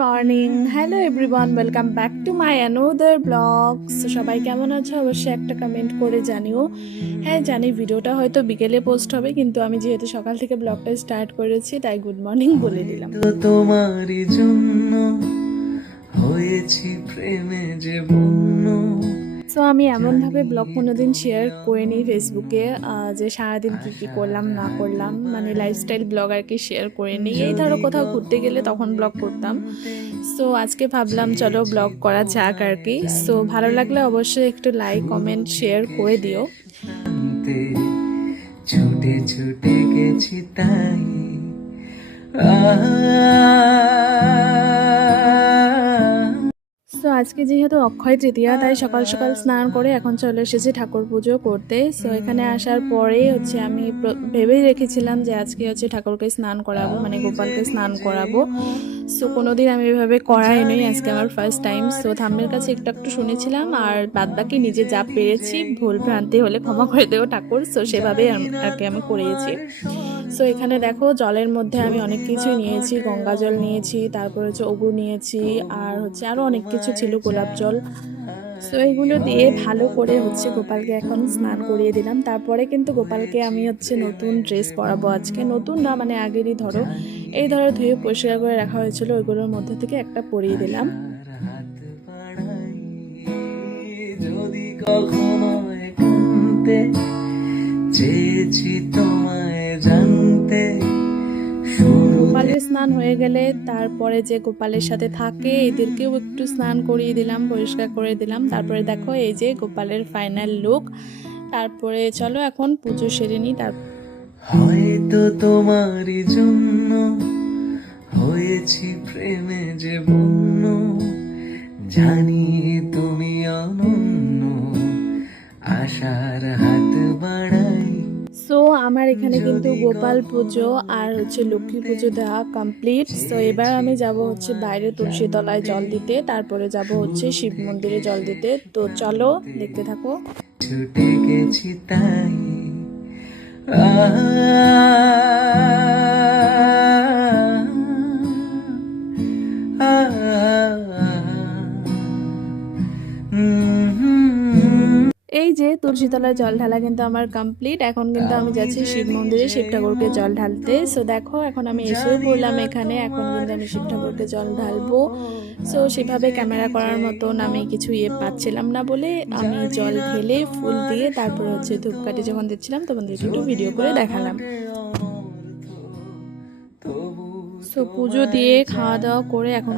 Morning, hello everyone, welcome back to my another blog. সবাই কেমন আছো অবশ্যই একটা কমেন্ট করে জানিও। হ্যাঁ জানি ভিডিওটা হয়তো বিকেলে পোস্ট হবে, কিন্তু আমি যেহেতু সকাল থেকে ব্লগটা স্টার্ট করেছি তাই গুড মর্নিং বলে দিলাম। তো তোমারই জন্য হয়েছি প্রেমে যে বন্য। সো আমি এমনভাবে ব্লগ কোনোদিন শেয়ার করিনি ফেসবুকে, যে সারাদিন কি কি করলাম না করলাম, মানে লাইফস্টাইল ব্লগ আর কি শেয়ার করিনি। এই ধরো কোথাও ঘুরতে গেলে তখন ব্লগ করতাম। সো আজকে ভাবলাম চলো ব্লগ করা যাক আর কি। সো ভালো লাগলে অবশ্যই একটু লাইক কমেন্ট শেয়ার করে দিও। ছুটে ছুটে গেছি তাই সো আজকে যেহেতু অক্ষয় তৃতীয়া, তাই সকাল সকাল স্নান করে এখন চলে এসেছি ঠাকুর পুজো করতে। সো এখানে আসার পরে আমি ভেবেই রেখেছিলাম যে আজকে ঠাকুরকে স্নান করাবো, মানে গোপালকে স্নান করাবো। সো কোনোদিন আমি এভাবে করাই নই, আজকে আমার ফার্স্ট টাইম। সো থাম্বের কাছে একটু একটু শুনেছিলাম, আর বাদবাকি নিজে যা পেরেছি, ভুল ভ্রান্তি হলে ক্ষমা করে দেবো ঠাকুর। সো সেভাবেই আর কি আমি করিয়েছি। সো এখানে দেখো জলের মধ্যে আমি অনেক কিছুই নিয়েছি, গঙ্গা জল নিয়েছি, তারপর অগু নিয়েছি, আর আরও অনেক কিছু ছিল, গোলাপ জল। সো এগুলো দিয়ে ভালো করে গোপালকে এখন স্নান করিয়ে দিলাম। তারপরে কিন্তু গোপালকে আমি নতুন ড্রেস পরাবো আজকে। নতুন না, মানে আগেরই ধরো ধুয়ে পরিষ্কার করে রাখা হয়েছিল, ওইগুলোর মধ্যে থেকে একটা পরিয়ে দিলাম। যদি কখনো একান্তে চেয়েছি তোমায় জানতে। গোপালের স্নান হয়ে গেলে তারপরে যে গোপালের সাথে থাকে এদেরকেও একটু স্নান করিয়ে দিলাম, পরিষ্কার করে দিলাম। তারপরে দেখো এই যে গোপালের ফাইনাল লুক। তারপরে চলো এখন পুজো সেরে নিই। হয়তো তোমারই জন্য হয়েছি প্রেমে যে বন্য। জানি তুমি অনন্য, আশার হাত বাড়াই। সো আমার এখানে কিন্তু গোপাল পুজো আর লক্ষ্মী পুজো দেওয়া কমপ্লিট। সো এবার আমি যাব বাইরে তুলসী তলায় জল দিতে, তারপরে যাব শিব মন্দিরে জল দিতে। তো চলো দেখতে থাকো। ছুটে গেছি তাই এই যে তুলসীতলায় জল ঢালা কিন্তু আমার কমপ্লিট। এখন কিন্তু আমি যাচ্ছি শিব মন্দিরে শিব ঠাকুরকে জল ঢালতে। সো দেখো এখন আমি এসেও বললাম এখানে, এখন কিন্তু আমি শিব ঠাকুরকে জল ঢালবো। সো সেভাবে ক্যামেরা করার মতন আমি কিছু পাচ্ছিলাম না বলে আমি জল ঢেলে ফুল দিয়ে তারপর ধূপকাঠি যখন দিচ্ছিলাম তোমাদেরকে একটু ভিডিও করে দেখালাম। সো পুজো দিয়ে খাওয়া দাওয়া করে এখন